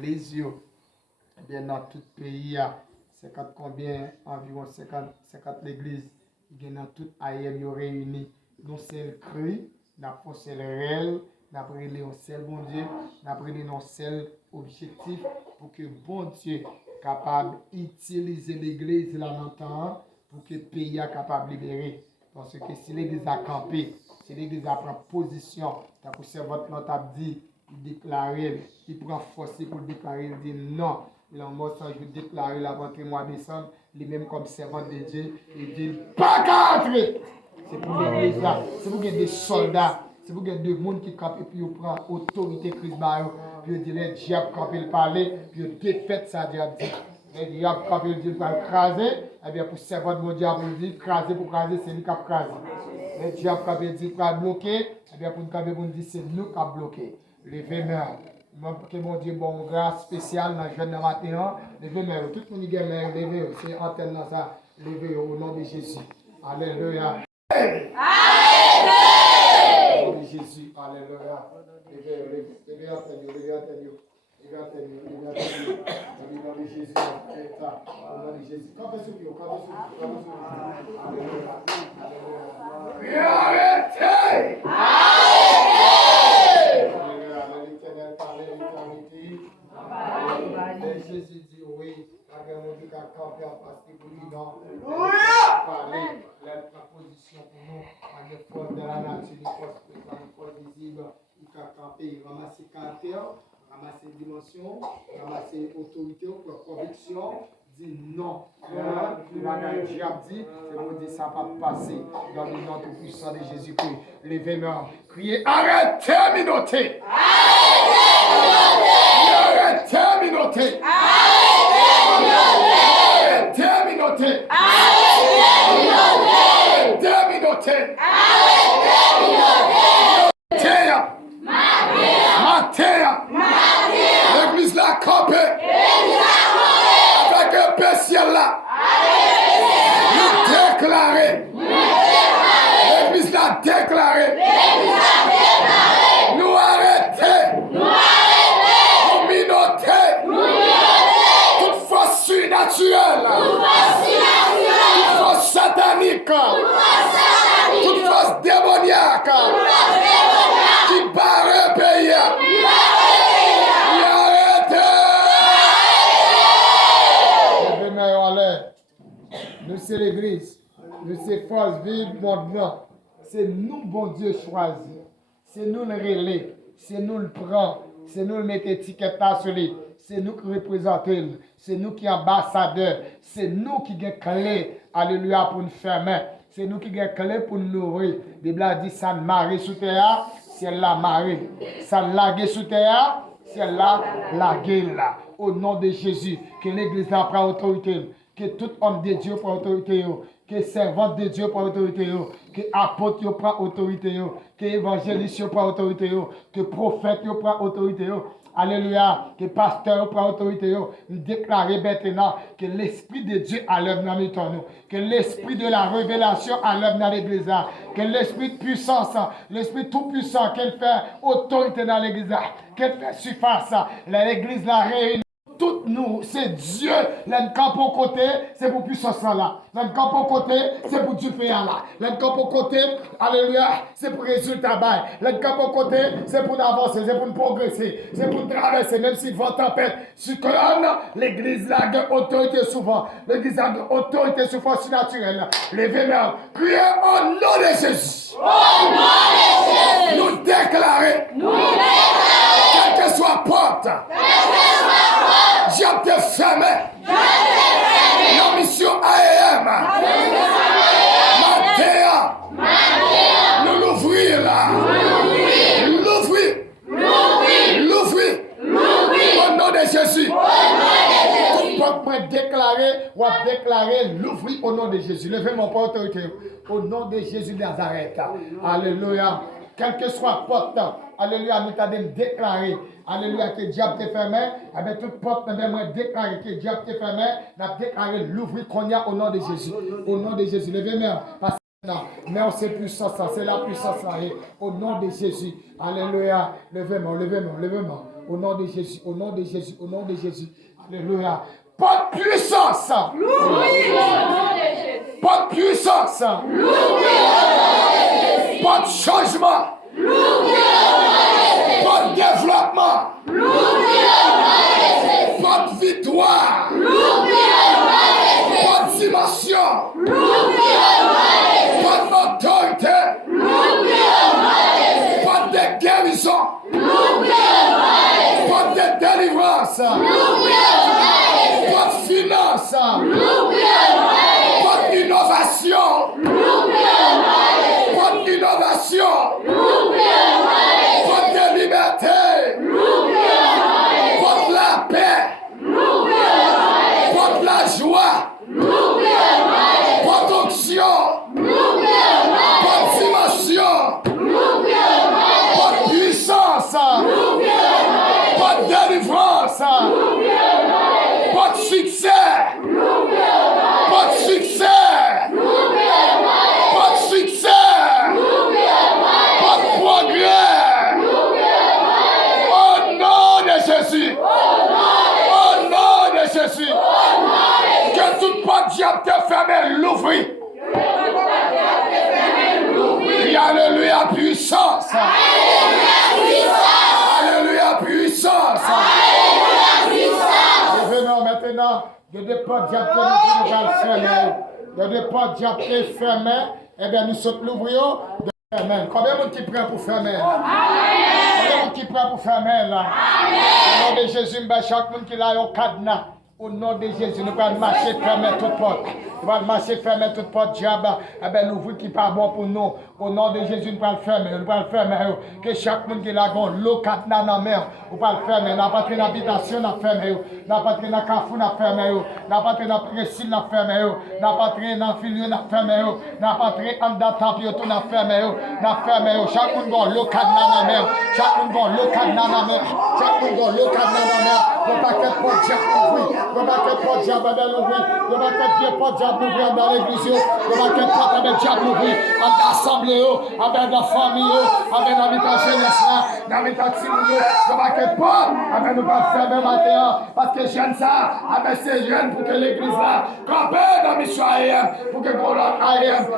l'église, eh bien, dans tout le pays, 50 combien, environ 50 l'église, il y a dans tout ailleurs réunis. Nous, c'est le cri, nous c'est le réel, nous les un seul bon Dieu, nous les un seul objectif pour que bon Dieu capable d'utiliser l'église là maintenant pour que le pays soit capable de libérer. Parce que si l'église a campé, si l'église a pris position, pour ce votre nom a dit, il déclare, il prend force pour déclarer, il dit non. L'homme ça je déclare la rentrée mois de décembre, lui-même comme servant de Dieu, il dit pas qu'à entrer. C'est pour l'église là, c'est pour qu'il y ait des soldats, c'est pour qu'il y ait des gens qui campent et puis ils prennent autorité Christ Bayo, puis ils disent les diables campent le parler, puis ils défaitent ça diable dit. Les diables campent le dit pour écraser, et bien pour servant de mon diable, il dit craser pour craser, c'est lui qui a crasé. Les diables campent le dit pour bloquer, et bien pour nous camper pour nous dire c'est nous qui avons bloqué. Levez-moi. Que mon Dieu, bon, grâce spéciale dans le jeune matin. Levez-moi. Tout le monde qui est levé, c'est antenne dans ça. Levez au nom de Jésus. Alléluia. Alléluia. Au nom de Jésus. Alléluia. Levez antenne, levez antenne. Levez antenne, levez antenne. Au nom de Jésus. Au nom de Jésus. Quand est-ce que vous Alléluia. Alléluia. Arrêtez. Jésus dit oui, la camper en face pour lui non. Parler, la position pour nous, à des forces de la nature, des forces visibles, il peut camper, ramasser caractère, ramasser dimension, ramasser autorité, conviction, dit non. Le diable dit, c'est pour dire ça va passer dans le nom tout puissant de Jésus-Christ. Levez-moi, criez, arrêtez, minotez! Terminoté. Terminoté. Terminoté. Matéa. L'église la campée. Avec un péciel là. Nous déclarer. L'église l'a déclaré. Nous arrêter. Toute force surnaturelle, toute force satanique, toute force démoniaque qui barre le pays. Nous c'est l'église, nous c'est force vive maintenant. C'est nous, bon Dieu, choisi. C'est nous le relais, c'est nous le prend. C'est nous qui mettons étiquette sur lui. C'est nous qui représentons. C'est nous qui ambassadeurs. C'est nous qui avons clé, alléluia, pour nous fermer. C'est nous qui avons clé pour nous nourrir. La Bible a dit ça marée sous terre, c'est la marée. Ça lague sous terre, c'est la gueule. Au nom de Jésus, que l'église prend autorité. Que tout homme de Dieu prend autorité. Que servant de Dieu prend autorité, que apôtre prend autorité, que évangéliste prend autorité, que prophète prend autorité. Alléluia, que pasteur prend autorité. Nous déclarons maintenant que l'Esprit de Dieu à l'œuvre dans nous, que l'Esprit de la révélation à l'œuvre dans l'église, que l'Esprit de puissance, l'Esprit tout puissant, qu'elle fait autorité dans l'église, qu'elle fait surface, l'église la réunit. Toutes nous, c'est Dieu. L'un camp au côté, c'est pour puissance là. L'un camp au côté, c'est pour Dieu faire là. L'un camp au côté, alléluia, c'est pour résultat bail. L'un camp au côté, c'est pour avancer, c'est pour progresser, c'est pour traverser, même s'il va tempête. Sur l'église a de autorité souvent. L'église a de autorité sur force naturelle. Levez-moi, criez au nom de Jésus. Au nom de Jésus. Nous déclarer. Quelle que soit porte. Diable te fermé. La mission AEM. Matéa. Nous l'ouvrir là. L'ouvrir. Au nom de Jésus. Tout peut déclarer ou déclarer l'ouvrir au nom de Jésus. Levez mon porte autorité. Au nom de Jésus de Nazareth. Alléluia. Quelle que soit la porte, alléluia, nous t'avons déclaré, alléluia, que le diable t'est fermé, avec toute porte, nous avons déclaré que le diable t'est fermé, nous avons déclaré l'ouvrir qu'on y a au nom de Jésus. Au nom de Jésus, levez-moi, parce que mais c'est puissance, c'est la puissance là, au nom de Jésus. Alléluia, levez-moi. Au nom de Jésus, au nom de Jésus, au nom de Jésus. Alléluia. Pas de puissance. Pas de puissance. Pas de changement. Pas de développement. Pas de victoire. Pas de dimension. Pas d'autorité. Pas de guérison. Pas de délivrance. Pas de finance. Pas d'innovation. Pas d'innovation. Pas de liberté. Pas de la paix. Pas de la joie. Pas d'onction. Pas de dimension. Pas de puissance. Pas de délivrance. Pas de succès. Pas de succès. Pas de succès. Pas de progrès. Au nom de Jésus. Au nom de Jésus. Que toute porte diable te ferme, l'ouvrir. Alléluia, puissance. Alléluia, puissance. Revenons maintenant. De deux portes diable que nous allons fermer. De deux portes diable fermées. Eh bien, nous sommes l'ouvrier. Amen. Combien de monde qui prend pour fermer? Combien de monde qui prend pour fermer là? Au nom de Jésus, chaque monde qui a un cadenas. Au nom de Jésus, nous allons marcher, fermer toute porte. Nous allons marcher, fermer toute porte, diable. Eh bien, l'ouvrir qui n'est pas bon pour nous. Au nom de Jésus, nous allons fermer. Nous allons fermer. Que chaque monde qui a l'eau cadenas dans la mer, nous allons fermer. Nous allons entrer dans l'habitation, nous allons fermer. Nous allons entrer dans le cafou, nous allons fermer. Nous allons entrer dans le précis, nous allons fermer. Nous allons entrer dans le filier, nous allons fermer. Nous allons entrer en dans le temple, nous allons fermer. Nous allons fermer. Chaque monde a l'eau cadenas dans la mer. Chaque monde a l'eau cadenas dans la mer. Chaque monde a l'eau cadenas dans la mer. Nous allons pas porte diable ouvrir. Nous allons pas porte diable ouvrir. Nous allons pas porte diable ouvrir dans l'église. Nous allons pas porte diable ouvrir dans l'assemblée, dans la famille, dans l'habitation jeunesse, dans l'habitation nous allons pas nous pas fermer matin parce que j'aime ça. C'est jeune pour que l'église là campe dans la mission pour que qu'on l'autre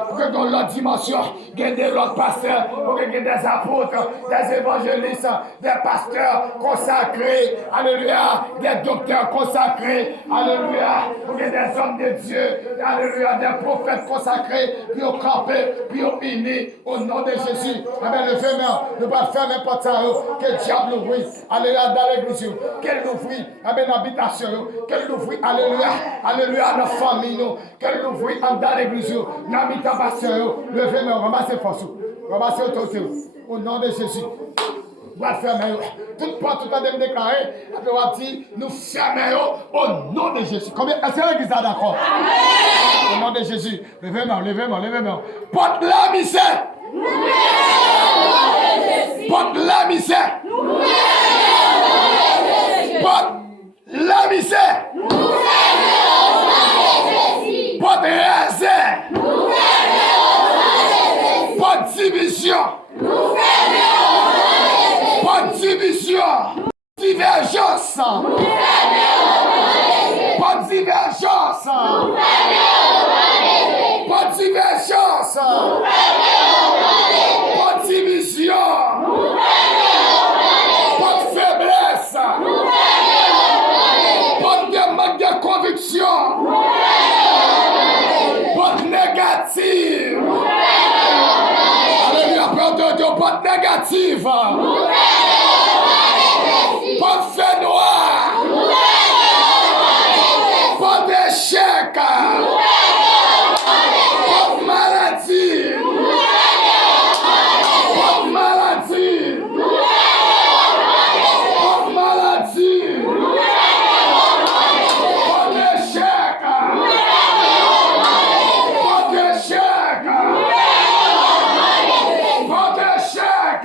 pour que qu'on l'autre dimension, qu'il y ait l'autre pasteur, pour qu'il y ait des apôtres, des évangélistes, des pasteurs consacrés, alléluia, des docteurs consacrés, alléluia, pour qu'il y ait des hommes de Dieu, alléluia, des prophètes consacrés, puis au campé, puis au unis, au nom de Jésus. Le fermeur, ne pas fermer porte ça, que le diable l'ouvre, alléluia, dans l'église, qu'elle l'ouvre, dans l'habitation, qu'elle l'ouvre, alléluia, alléluia, dans la famille, qu'elle l'ouvre, dans l'église, dans l'habitation, le fermeur, ramassez force, ramassez autorité, au nom de Jésus. Va fermer. Toute porte, tout a déclaré. Après, on va dire, nous fermons au nom de Jésus. Combien est-ce que l'église est d'accord? Au nom de Jésus. Levez-moi, levez-moi, levez-moi. Porte la misère. Porte la misère. Porte la misère. Porte réserve. Porte division. Pas de division, divergence. Pas de divergence. Pas de divergence. Pas de division. Pas de faiblesse. Pas de manque de conviction. Pas de négative. Alléluia, pas de négative. Pas de fait noir. Pas d'échec. Pas de maladie. Pas de maladie. Pas de maladie. Pas d'échec. Pas d'échec. Pas d'échec.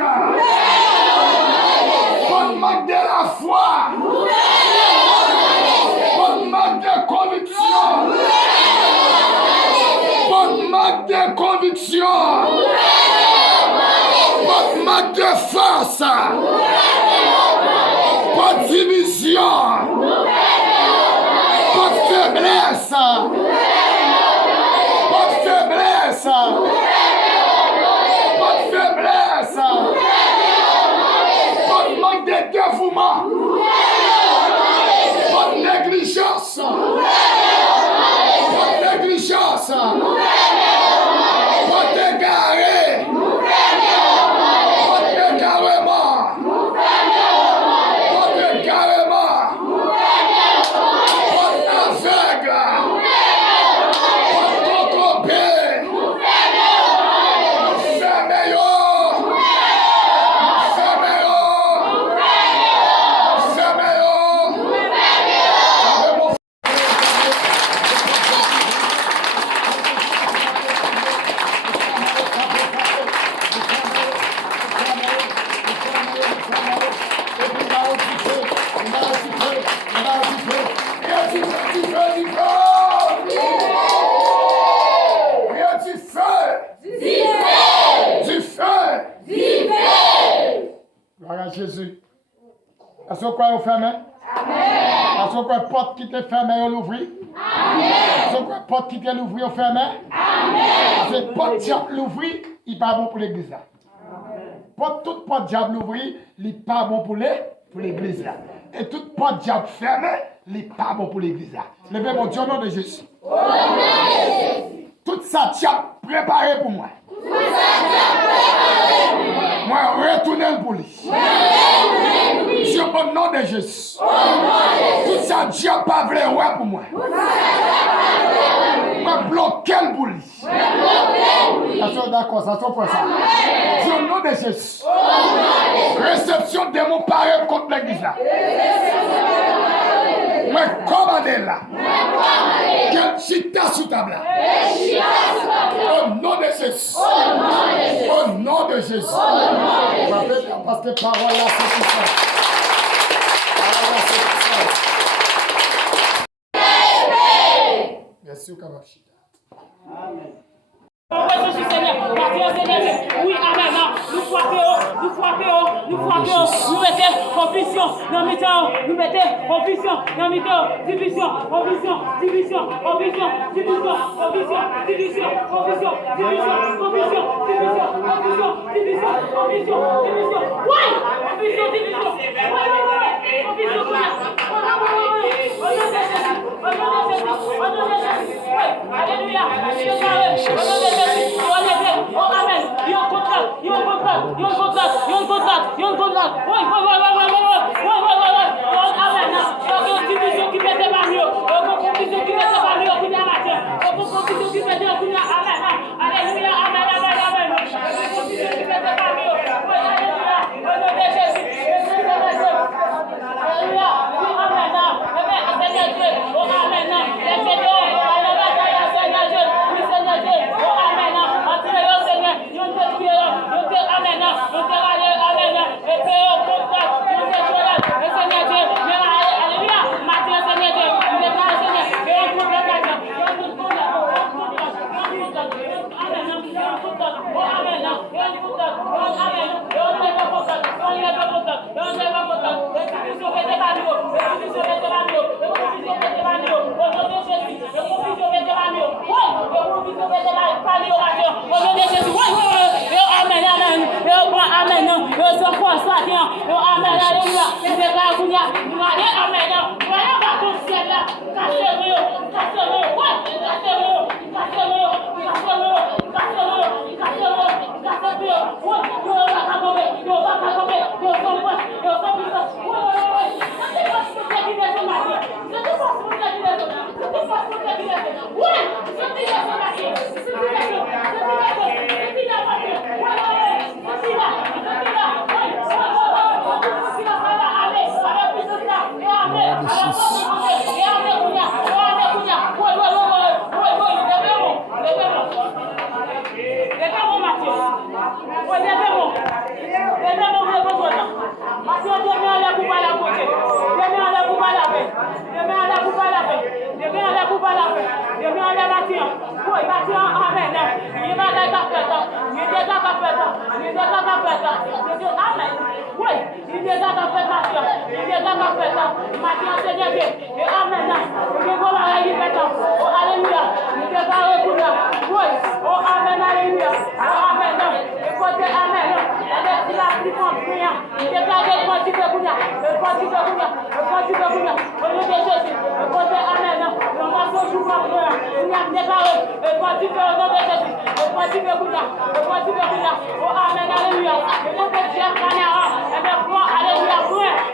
Pas de manque de la foi. Pas de manque de conviction. Pas de manque de conviction. Pas de manque de force. faiblesse. Pas de faiblesse. Pas de faiblesse. Pas de manque de dévouement. Pas de négligence. Pas de négligence. Pas d'égaré. Pas d'égarement. Pas d'égarement. Pas d'aveugle. Pas de contrôlé. Fermez-yo. Fermez-yo. Fermez-yo. Gloire à Jésus. Est-ce que vous fermez? Est-ce que la porte qui était fermée, vous l'ouvrez? Est-ce que la porte qui était l'ouvrir, vous fermez? Parce que la porte diable l'ouvrir, il n'est pas bon pour l'église là. Toute porte diable l'ouvrir, il n'est pas bon pour l'église là. Et toute porte diable fermée, il n'est pas bon pour l'église là. Levez mon Dieu au nom de Jésus. Tout ça diable préparé pour moi. Moi, retournez pour lui. Dieu, au nom de Jésus. Tout ça, Dieu pas vrai ouais pour moi. Moi, bloquez pour lui. D'accord, ça sont pour ça. Dieu, au nom de Jésus. Réception de mon parole contre l'église là. Moi, commandez là. Quel chita sous table là. Au nom de Jésus. Au nom de Jésus. Parce que parole là, c'est tout ça. Parole là, c'est tout ça. Merci, Kamachita. Amen. Oui, amen. Nous frappons, nous mettons confusion dans le temps, nous mettons confusion dans le temps, division, confusion, division, confusion, division, confusion, division, confusion, division, confusion, division, confusion, division, confusion, division. Oui, confusion, division. Alléluia. Oh, amen. Yon contrat. Amen. Yon division qui fait des barrières. Confusion qui fait des barrières. Confusion qui fait des barrières. Amen. Alléluia. Amen. Confusion qui fait des barrières. Alléluia. Au nom de Jésus. Alléluia. Oui, amen. Seigneur Dieu. Oh, amen. Laissez dehors. Seigneur Dieu. Oui, Seigneur Dieu. Oh, amen. Entrez, Seigneur. Yon te tuer. Yon te amen. Yon te râler. Amen. Et puis, yon te tuer. Et Seigneur Dieu. Alléluia. Maintenant, Seigneur Dieu. Vous êtes là, Seigneur. Et on trouve le gardien. Et on trouve le gardien. Amen. Oh, amen, alléluia. Oh, amen. Écoutez, amen. Et la plus prière. Déclarez le point du Bébouya. Le point du Bébouya. Le point du Bébouya. Au nom de Jésus. Écoutez, amen. Le morceau joue pour prière. Nous avons déclaré le point du Bébouya. Au nom de Jésus. Le point du Bébouya. Le point du Bébouya. Oh, amen, alléluia. Le nom de Dieu, Canara. Et le point, alléluia.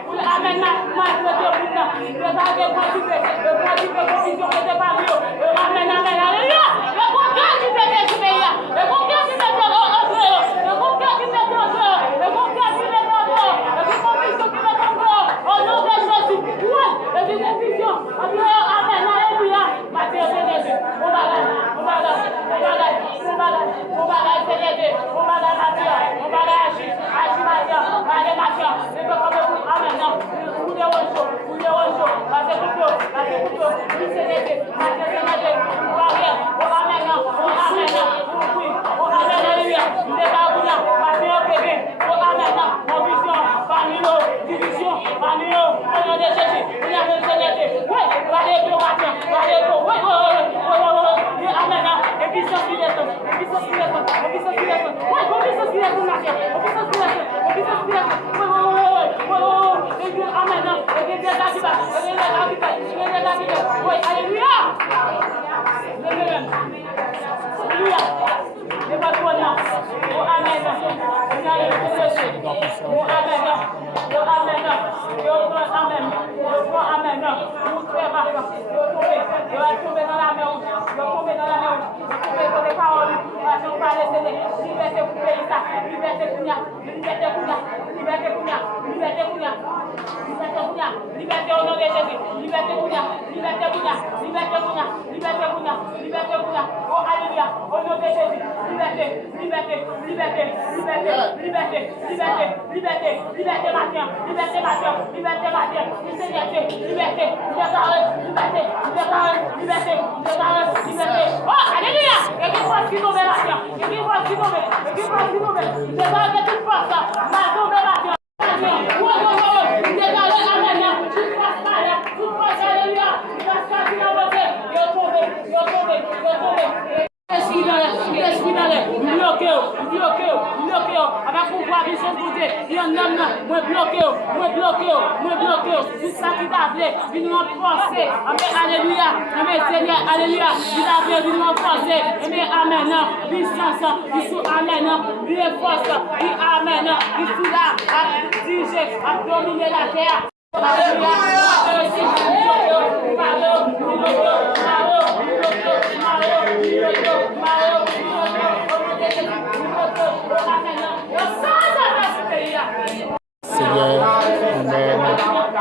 Pour amen, ma le Bébouya. Le point du Bébouya. Le point du Bébouya. Vision que c'est pas mieux. Amen, amen, alléluia. Le conquête qui fait des pays. Le conquête qui fait des le conquête qui fait des le conquête qui fait des le conviction qui fait des au nom de Jésus. Oui, le conviction. Amen, alléluia. Matthieu, c'est Jésus. On va là, on va là, on va là, on va là, on va là, c'est Jésus. On va là, on va là, agir, Matthieu, allez, Matthieu. Et que comme vous, amen, non. Vous les rejoignez, vous les rejoignez. Passez pour vous, passez pour vous. Oui, c'est Jésus. Matthieu, c'est Jésus. On va rien. On va maintenant, on va maintenant. Oui, on va maintenant, alléluia. Nous débarquons, Matthieu, bébé. On va maintenant, conviction, parmi nous, division, parmi nous, au nom de Jésus. On a besoin de Jésus. Oui, allez pour Matthieu, allez pour, oui, oui, amen. Et puis, ça, c'est Jésus. Et puis, ça, c'est Jésus. Et puis, ça, c'est Jésus. Oui, et puis, ça, c'est Jésus, Matthieu. Et puis, ça, c'est Jésus. Et puis, ça, c'est Jésus. Oui, et puis, amen. Et puis, Dieu t'active. Et puis, Dieu t'active. Oui, alléluia. Alléluia. Et pas toi là. Oh, amen. On a le Jésus. Oh, amen. Oh, amen. Oh, amen. Oh, amen. Nous frères, il va tomber dans la mer. Il va tomber dans la mer. Il va tomber dans les paroles. On va laisser liberté pour payer ça. Liberté pour nous. Liberté pour nous. Liberté pour nous. Liberté pour nous. Liberté pour nous. Liberté au nom de Jésus. Liberté pour nous. Liberté pour nous. Liberté pour nous. Liberté pour nous. Liberté pour nous. Oh, alléluia. Au nom de Jésus. Liberté. Liberté. Liberté. Liberté. Liberté. Liberté. Liberté. Liberté matin. Liberté matin. Liberté matin. Liberté. Liberté. Liberté. Liberté. Liberté. Oh, alléluia. Et qui passe qui tombe matin. Et qui passe qui tombe. Et qui passe qui tombe. C'est pas que tu passes ça. Ma tombe matin. Alléluia, il a fait du nom forcé, mais amen, il sens, il sous amen, il est force, il amen, il sous là, à diriger, à dominer la terre. Alléluia, Seigneur,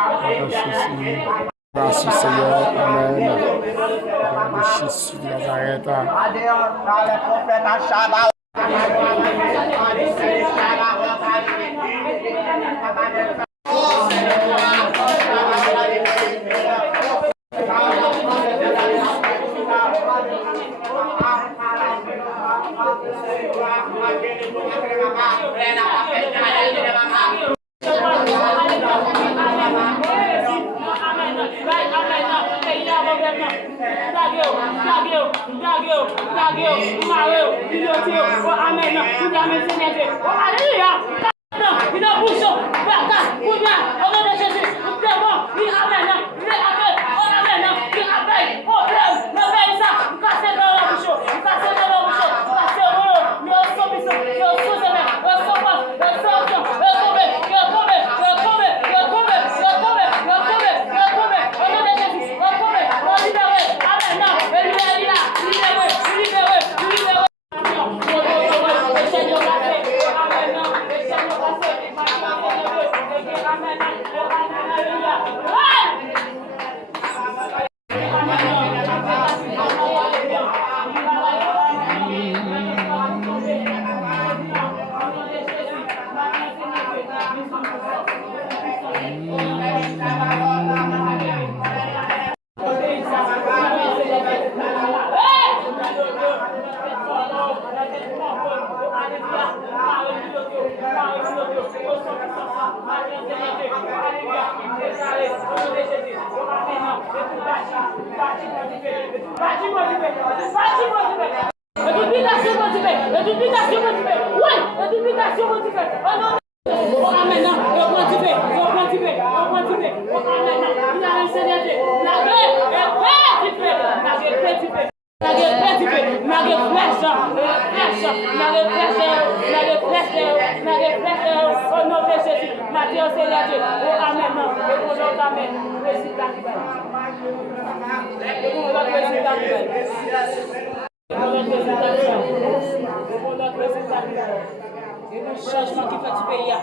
amen. Merci Seigneur, amen. Jésus de Nazareth. Multiplication motivée. Multiplication motivée. Oui, multiplication motivée. Oh non. Oh amen. Yo motivé. Yo motivé. Yo motivé. Oh amen. Il a un Seigneur Dieu. La guerre est motivée. La guerre est motivée. La guerre est motivée. La guerre est flèche. La guerre est flèche. La guerre est flèche. La guerre est flèche. Au nom de Jésus. Matthieu Seigneur Dieu. Oh amen. Et pour l'autre amen. Résultat qui va. Et pour l'autre résultat qui va. Et le changement qui fait du pays.